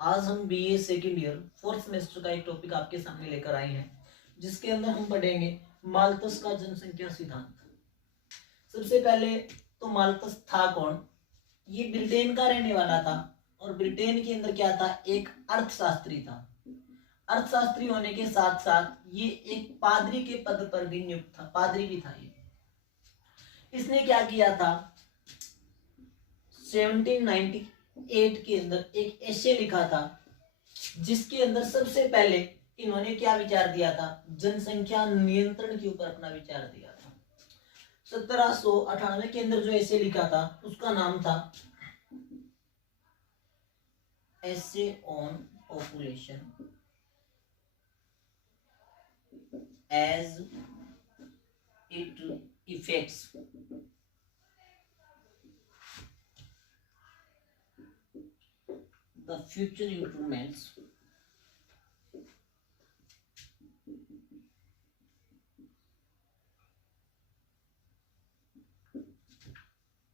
आज हम BA second year fourth semester का एक टॉपिक आपके सामने लेकर आए हैं, जिसके अंदर हम पढ़ेंगे माल्थस का जनसंख्या सिद्धांत। सबसे पहले तो माल्थस था कौन? ये ब्रिटेन का रहने वाला था और ब्रिटेन के अंदर क्या था? एक अर्थशास्त्री था। अर्थशास्त्री होने के साथ साथ ये एक पादरी के पद पर भी नियुक्त था, पादरी भी था ये। इसने क्या किया था? 1798 के अंदर एक एसे लिखा था, जिसके अंदर सबसे पहले इन्होंने क्या विचार दिया था? जनसंख्या नियंत्रण के ऊपर अपना विचार दिया था। 1798 के अंदर जो एसे लिखा था उसका नाम था essay on population as it affects the future improvements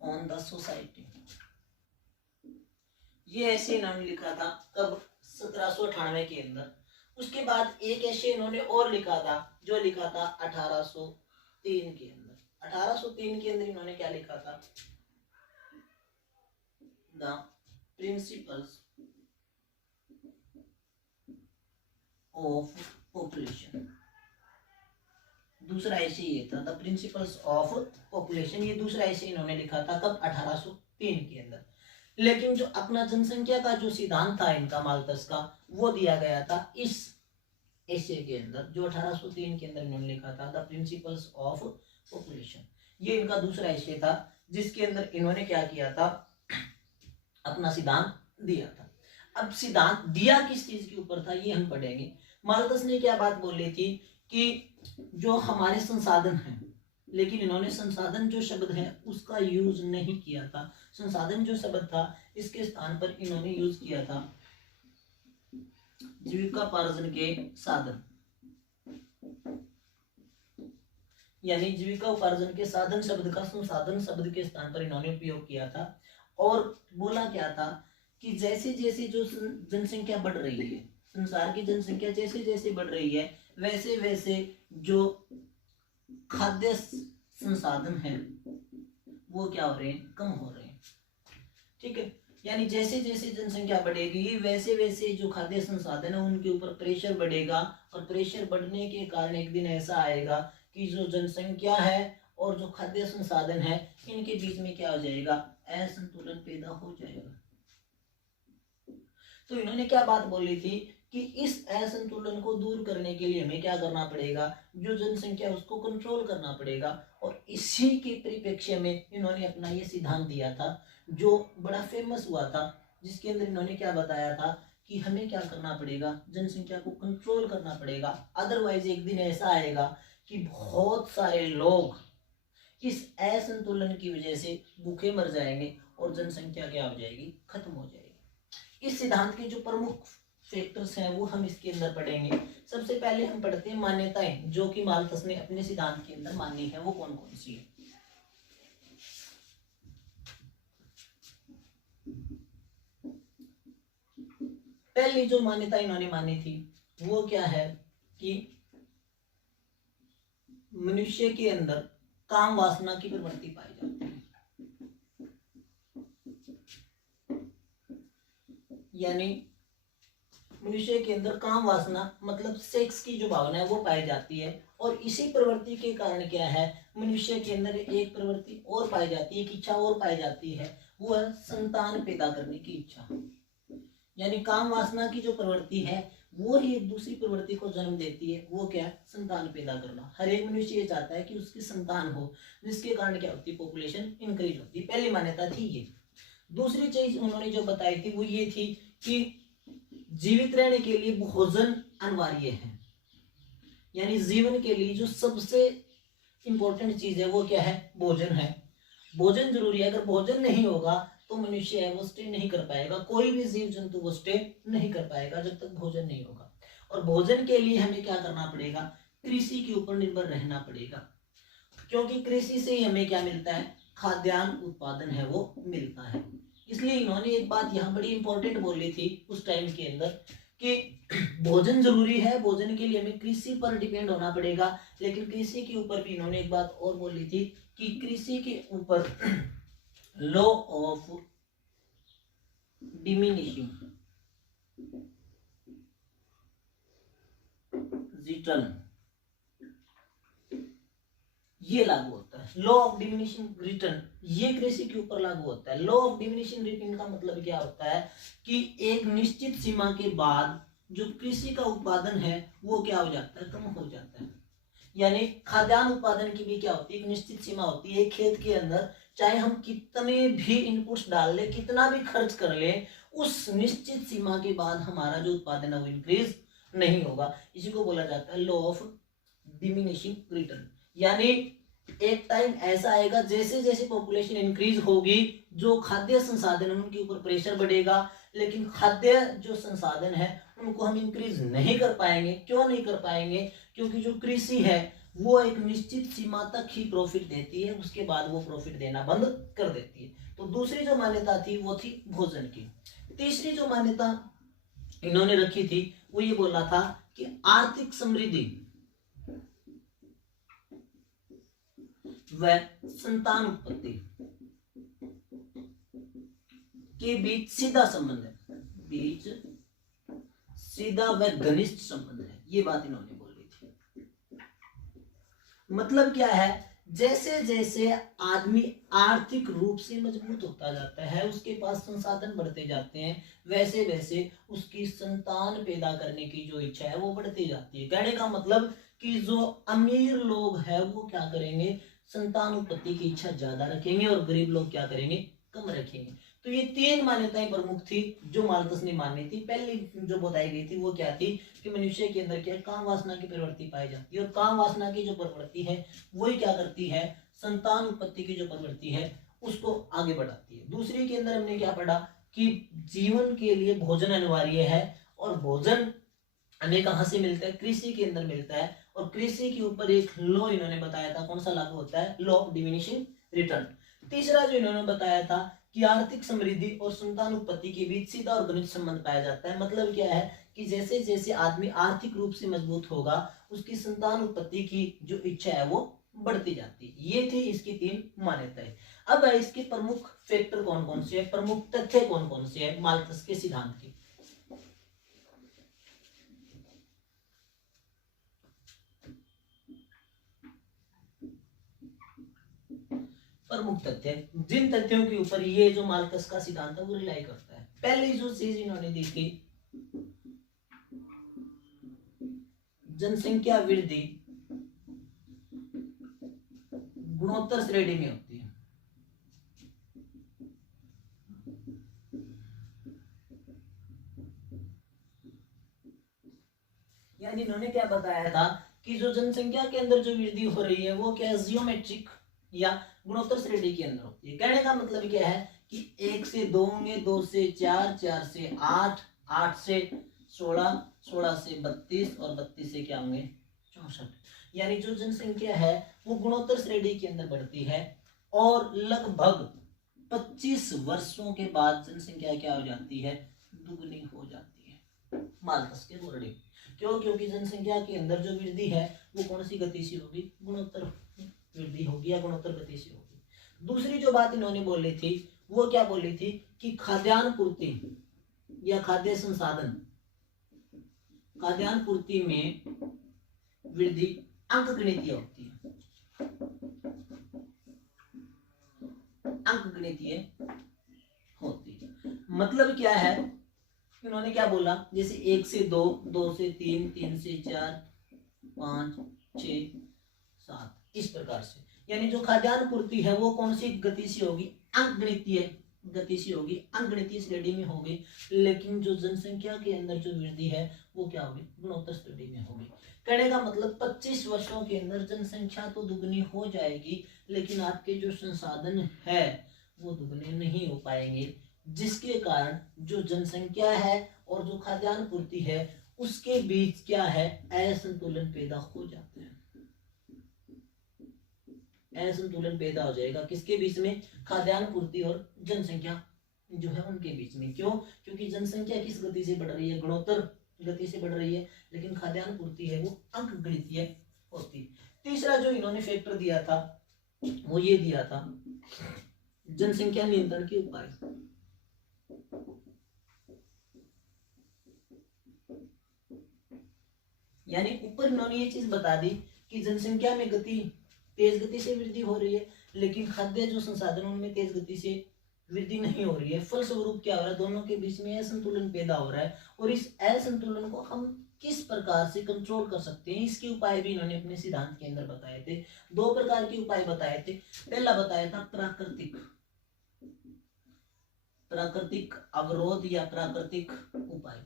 on the society। ये ऐसे इन्होंने लिखा था कब? 1798 के अंदर। उसके बाद एक ऐसे इन्होंने और लिखा था, जो लिखा था 1803 के अंदर। 1803 के अंदर इन्होंने क्या लिखा था? The principles of population. दूसरा ऐसे ये था, द प्रिंसिपल्स ऑफ पॉपुलेशन। ये दूसरा ऐसे इन्होंने लिखा था कब? 1803 के अंदर। लेकिन जो अपना जनसंख्या का जो सिद्धांत था इनका, माल्थस का, वो दिया गया था इस ऐसे के अंदर, जो 1803 के अंदर इन्होंने लिखा था, द प्रिंसिपल्स ऑफ पॉपुलेशन। ये इनका दूसरा ऐसे था, जिसके अंदर इन्होंने क्या किया था? अपना सिद्धांत दिया था। अब सिद्धांत दिया किस चीज के ऊपर था, ये हम पढ़ेंगे। माल्थस ने क्या बात बोली थी कि जो हमारे संसाधन हैं, लेकिन इन्होंने संसाधन जो शब्द है उसका यूज नहीं किया था। संसाधन जो शब्द था, इसके स्थान पर इन्होंने यूज किया था जीविकोपार्जन के साधन, यानी जीविका उपार्जन के साधन शब्द का संसाधन शब्द के स्थान पर इन्होंने उपयोग किया था। और बोला क्या था कि जैसे जैसे जो जनसंख्या बढ़ रही है, संसार की जनसंख्या जैसे जैसे बढ़ रही है, वैसे वैसे जो खाद्य संसाधन है वो क्या हो रहे हैं? कम हो रहे हैं। ठीक है, यानी जैसे जैसे जनसंख्या बढ़ेगी, वैसे वैसे जो खाद्य संसाधन है उनके ऊपर प्रेशर बढ़ेगा, और प्रेशर बढ़ने के कारण एक दिन ऐसा आएगा कि जो जनसंख्या है और जो खाद्य संसाधन है, इनके बीच में क्या हो जाएगा? असंतुलन पैदा हो जाएगा। तो इन्होंने क्या बात बोली थी कि इस असंतुलन को दूर करने के लिए हमें क्या करना पड़ेगा? जो जनसंख्या उसको कंट्रोल करना पड़ेगा। और इसी के परिप्रेक्ष्य में इन्होंने अपना ये सिद्धांत दिया था, जो बड़ा फेमस हुआ था, जिसके अंदर इन्होंने क्या बताया था कि हमें क्या करना पड़ेगा? जनसंख्या को कंट्रोल करना पड़ेगा, अदरवाइज एक दिन ऐसा आएगा कि बहुत सारे लोग इस असंतुलन की वजह से भूखे मर जाएंगे और जनसंख्या क्या हो जाएगी? खत्म हो जाएगी। इस सिद्धांत के जो प्रमुख फैक्टर्स हैं वो हम इसके अंदर पढ़ेंगे। सबसे पहले हम पढ़ते हैं मान्यताएं, जो कि माल्थस ने अपने सिद्धांत के अंदर मानी है, वो कौन कौन सी है। पहली जो मान्यता इन्होंने मानी थी वो क्या है कि मनुष्य के अंदर काम वासना की प्रवृत्ति पाई जाती है, यानी मनुष्य के अंदर काम वासना मतलब सेक्स की जो भावना है वो पाई जाती है। और इसी प्रवृत्ति के कारण क्या है? मनुष्य के अंदर एक प्रवृत्ति और पाई जाती है, एक इच्छा और पाई जाती है, वो है संतान पैदा करने की इच्छा। यानी काम वासना की जो प्रवृत्ति है वो ही एक दूसरी प्रवृत्ति को जन्म देती है, वो क्या? संतान पैदा करना। हर एक मनुष्य ये चाहता है कि उसकी संतान हो, जिसके कारण क्या होती है? पॉपुलेशन इंक्रीज होती है। पहली मान्यता थी ये। दूसरी चीज उन्होंने जो बताई थी वो ये थी कि जीवित रहने के लिए भोजन अनिवार्य है, यानी जीवन के लिए जो सबसे इंपॉर्टेंट चीज है वो क्या है? भोजन है। भोजन जरूरी है। अगर भोजन नहीं होगा तो मनुष्य है वो स्टे नहीं कर पाएगा, कोई भी जीव जंतु वो स्टे नहीं कर पाएगा जब तक भोजन नहीं होगा। और भोजन के लिए हमें क्या करना पड़ेगा? कृषि के ऊपर निर्भर रहना पड़ेगा, क्योंकि कृषि से ही हमें क्या मिलता है? खाद्यान्न उत्पादन है वो मिलता है। इसलिए इन्होंने एक बात यहाँ बड़ी इंपॉर्टेंट बोली थी उस टाइम के अंदर कि भोजन जरूरी है, भोजन के लिए हमें कृषि पर डिपेंड होना पड़ेगा, लेकिन कृषि के ऊपर भी इन्होंने एक बात और बोली थी कि कृषि के ऊपर लॉ ऑफ डिमिनिशिंग रिटर्न ये लागू होता है। लॉ ऑफ डिमिनिशिंग रिटर्न ये कृषि के ऊपर लागू होता है। लॉ ऑफ डिमिनिशिंग रिटर्न का मतलब क्या होता है कि एक निश्चित सीमा के बाद जो कृषि का उत्पादन है वो क्या हो जाता है, कम हो जाता है। यानी खाद्यान्न उत्पादन की भी क्या होती है, एक निश्चित सीमा होती है। खेत के अंदर चाहे हम कितने भी इनपुट्स डाल ले, कितना भी खर्च कर ले, उस निश्चित सीमा के बाद हमारा जो उत्पादन है वो इंक्रीज नहीं होगा। इसी को बोला जाता है लॉ ऑफ डिमिनिशिंग रिटर्न। यानी एक टाइम ऐसा आएगा जैसे जैसे पॉपुलेशन इंक्रीज होगी, जो खाद्य संसाधन है उनके ऊपर प्रेशर बढ़ेगा, लेकिन खाद्य जो संसाधन है उनको हम इंक्रीज नहीं कर पाएंगे। क्यों नहीं कर पाएंगे? क्योंकि जो कृषि है वो एक निश्चित सीमा तक ही प्रॉफिट देती है, उसके बाद वो प्रॉफिट देना बंद कर देती है। तो दूसरी जो मान्यता थी वो थी भोजन की। तीसरी जो मान्यता इन्होंने रखी थी वो ये बोला था कि आर्थिक समृद्धि व संतान उत्पत्ति के बीच सीधा संबंध है, बीच सीधा व घनिष्ठ संबंध है। ये बात इन्होंने बोली थी। मतलब क्या है, जैसे जैसे आदमी आर्थिक रूप से मजबूत होता जाता है, उसके पास संसाधन बढ़ते जाते हैं, वैसे वैसे उसकी संतान पैदा करने की जो इच्छा है वो बढ़ती जाती है। कहने का मतलब कि जो अमीर लोग हैं वो क्या करेंगे, संतान उत्पत्ति की इच्छा ज्यादा रखेंगे, और गरीब लोग क्या करेंगे, कम रखेंगे। तो ये तीन मान्यताएं प्रमुख थी जो माल्थस ने मानी थी। पहली जो बताई गई थी वो क्या थी कि मनुष्य के अंदर क्या काम वासना की प्रवृत्ति पाई जाती है, और काम वासना की जो प्रवृत्ति है वही क्या करती है, संतान उत्पत्ति की जो प्रवृत्ति है उसको आगे बढ़ाती है। दूसरी के अंदर हमने क्या पढ़ा कि जीवन के लिए भोजन अनिवार्य है, और भोजन हमें कहां से मिलता है, कृषि के अंदर मिलता है। और कृषि के ऊपर एक लॉ इन्होंने बताया था, कौन सा लागू होता है, लॉ ऑफ डिमिनिशिंग रिटर्न। तीसरा जो इन्होंने बताया था कि आर्थिक समृद्धि और संतान उत्पत्ति के बीच सीधा और घनिष्ठ संबंध पाया जाता है। मतलब क्या है कि जैसे जैसे आदमी आर्थिक रूप से मजबूत होगा, उसकी संतान उत्पत्ति की जो इच्छा है वो बढ़ती जाती है। ये थी इसकी तीन मान्यताएं। अब इसके प्रमुख फैक्टर कौन कौन से है, प्रमुख तथ्य कौन कौन से है माल्थस के सिद्धांत के। प्रमुख तथ्य, जिन तथ्यों के ऊपर ये जो माल्थस का सिद्धांत है वो रिलाई करता है। पहली जो चीज इन्होंने दी थी, जनसंख्या वृद्धि गुणोत्तर श्रेणी में होती है। यानी इन्होंने क्या बताया था कि जो जनसंख्या के अंदर जो वृद्धि हो रही है वो क्या है, जियोमेट्रिक या गुणोत्तर श्रेणी के अंदर होती है। कहने का मतलब क्या है कि 1 से 2 होंगे, 2 से 4, 4 से 8, 8 से 16, 16 से 32 और 32 से क्या होंगे, 64। यानी जो जनसंख्या है वो गुणोत्तर श्रेणी के अंदर बढ़ती है, और लगभग 25 वर्षों के बाद जनसंख्या क्या हो जाती है, दुगनी हो जाती है माल्थस के वर्डिंग। क्यों? क्योंकि जनसंख्या के अंदर जो वृद्धि है वो कौन सी गति से होगी, गुणोत्तर वृद्धि होगी या गुणोत्तर गति से होगी। दूसरी जो बात इन्होंने बोली थी वो क्या बोली थी कि खाद्यान्न पूर्ति या खाद्य संसाधन, खाद्यान्न पूर्ति में वृद्धि अंकगणितीय होती है, अंकगणितीय होती है। मतलब क्या है, इन्होंने क्या बोला, जैसे 1 से 2, 2 से 3, 3 से 4, 5, 6, 7, इस प्रकार से। यानी जो खाद्यान्न पूर्ति है वो कौन सी गति से होगी, अंकगणितीय गति से होगी, अंकगणितीय श्रेणी में होगी। लेकिन जो जनसंख्या के अंदर जो वृद्धि है वो क्या होगी, गुणोत्तर श्रेणी में होगी। कहने का मतलब 25 वर्षों के अंदर जनसंख्या तो दुगनी हो जाएगी, लेकिन आपके जो संसाधन है वो दुगने नहीं हो पाएंगे, जिसके कारण जो जनसंख्या है और जो खाद्यान्न पूर्ति है उसके बीच क्या है, असंतुलन पैदा हो जाता है। असंतुलन पैदा हो जाएगा किसके बीच में, खाद्यान्न पूर्ति और जनसंख्या जो है उनके बीच में। क्यों? क्योंकि जनसंख्या किस गति से बढ़ रही है? गुणोत्तर गति से बढ़ रही है, लेकिन खाद्यान्न पूर्ति है वो अंकगणितीय होती। तीसरा जो इन्होंने फैक्टर दिया था वो ये दिया था जनसंख्या नियंत्रण के उपाय। यानी ऊपर इन्होंने ये चीज बता दी कि जनसंख्या में तेज गति से वृद्धि हो रही है, लेकिन खाद्य जो संसाधनों में तेज गति से वृद्धि नहीं हो रही है। फलस्वरूप क्या हो रहा है? दोनों के बीच में असंतुलन पैदा हो रहा है, और इस असंतुलन को हम किस प्रकार से कंट्रोल कर सकते हैं, इसके उपाय भी इन्होंने अपने सिद्धांत के अंदर बताए थे। दो प्रकार के उपाय बताए थे। पहला बताया था प्राकृतिक अवरोध या प्राकृतिक उपाय,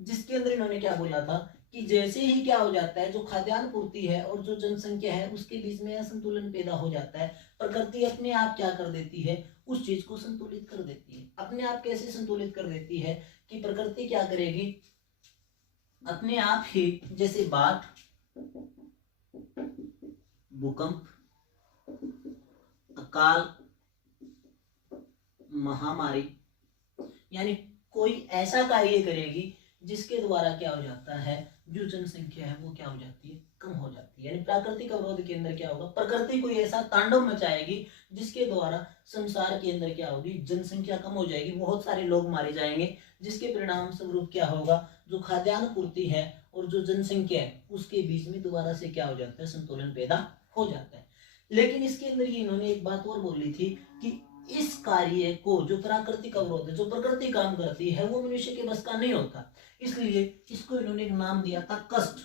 जिसके अंदर इन्होंने क्या बोला था कि जैसे ही क्या हो जाता है, जो खाद्यान्न पूर्ति है और जो जनसंख्या है उसके बीच में असंतुलन पैदा हो जाता है, प्रकृति अपने आप क्या कर देती है? उस चीज को संतुलित कर देती है। अपने आप कैसे संतुलित कर देती है कि प्रकृति क्या करेगी? अपने आप ही, जैसे बाढ़, भूकंप, अकाल, महामारी, यानी कोई ऐसा कार्य करेगी जिसके द्वारा क्या हो जाता है? जो जनसंख्या है वो क्या हो जाती है? कम हो जाती है। यानी प्राकृतिक अवरोध के अंदर क्या होगा? प्रकृति कोई ऐसा तांडव मचाएगी जिसके द्वारा संसार के अंदर क्या होगी? जनसंख्या कम हो जाएगी, बहुत सारे लोग मारे जाएंगे, जिसके परिणाम स्वरूप क्या होगा? जो खाद्यान्न पूर्ति है और जो जनसंख्या है उसके बीच में दोबारा से क्या हो जाता है? संतुलन पैदा हो जाता है। लेकिन इसके अंदर ये इन्होंने एक बात और बोली थी कि इस कार्य को, जो प्राकृतिक अवरोध है, जो प्रकृति काम करती है, वो मनुष्य के बस का नहीं होता। इसलिए इसको इन्होंने एक नाम दिया था कष्ट।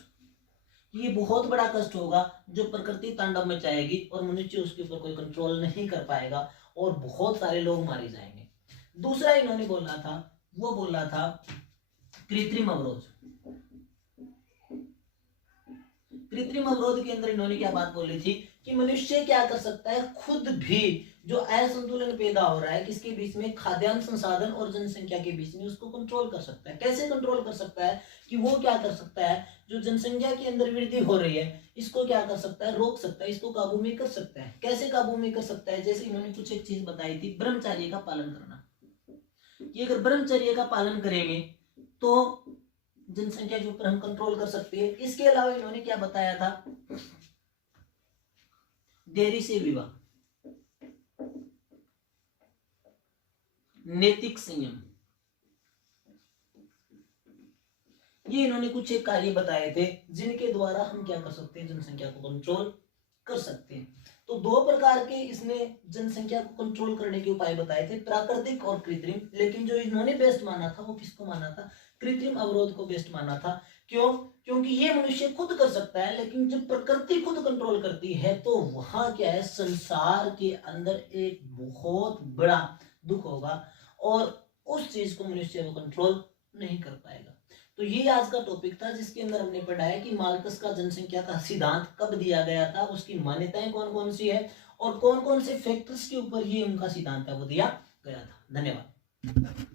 ये बहुत बड़ा कष्ट होगा जो प्रकृति तांडव मचाएगी और मनुष्य उसके ऊपर कोई कंट्रोल नहीं कर पाएगा और बहुत सारे लोग मारे जाएंगे। दूसरा इन्होंने बोला था, वो बोला था कृत्रिम अवरोध। कृत्रिम अवरोध के अंदर इन्होंने क्या बात बोली थी कि मनुष्य क्या कर सकता है? खुद भी जो असंतुलन पैदा हो रहा है किसके बीच में? खाद्यान्न संसाधन और जनसंख्या के बीच में, उसको कंट्रोल कर सकता है। कैसे कंट्रोल कर सकता है? कि वो क्या कर सकता है? जो जनसंख्या के अंदर वृद्धि हो रही है इसको क्या कर सकता है? रोक सकता है, इसको काबू में कर सकता है। कैसे काबू में कर सकता है? जैसे इन्होंने कुछ एक चीज बताई थी, ब्रह्मचर्य का पालन करना। ये अगर ब्रह्मचर्य का पालन करेंगे तो जनसंख्या के ऊपर हम कंट्रोल कर सकते हैं। इसके अलावा इन्होंने क्या बताया था? देरी से विवाह, नैतिक संयम, ये इन्होंने कुछ एक कार्य बताए थे जिनके द्वारा हम क्या कर सकते हैं? जनसंख्या को कंट्रोल कर सकते हैं। तो दो प्रकार के इसने जनसंख्या को कंट्रोल करने के उपाय बताए थे, प्राकृतिक और कृत्रिम। लेकिन जो इन्होंने बेस्ट माना था वो किसको माना था? कृत्रिम अवरोध को बेस्ट माना था। क्यों? क्योंकि ये मनुष्य खुद कर सकता है, लेकिन जब प्रकृति खुद कंट्रोल करती है तो वहां क्या है? संसार के अंदर एक बहुत बड़ा दुख होगा और उस चीज को मनुष्य वो कंट्रोल नहीं कर पाएगा। तो ये आज का टॉपिक था जिसके अंदर हमने पढ़ा है कि मार्कस का जनसंख्या का सिद्धांत कब दिया गया था, उसकी मान्यताएं कौन कौन सी है और कौन कौन से फैक्टर्स के ऊपर ये उनका सिद्धांत है वो दिया गया था। धन्यवाद।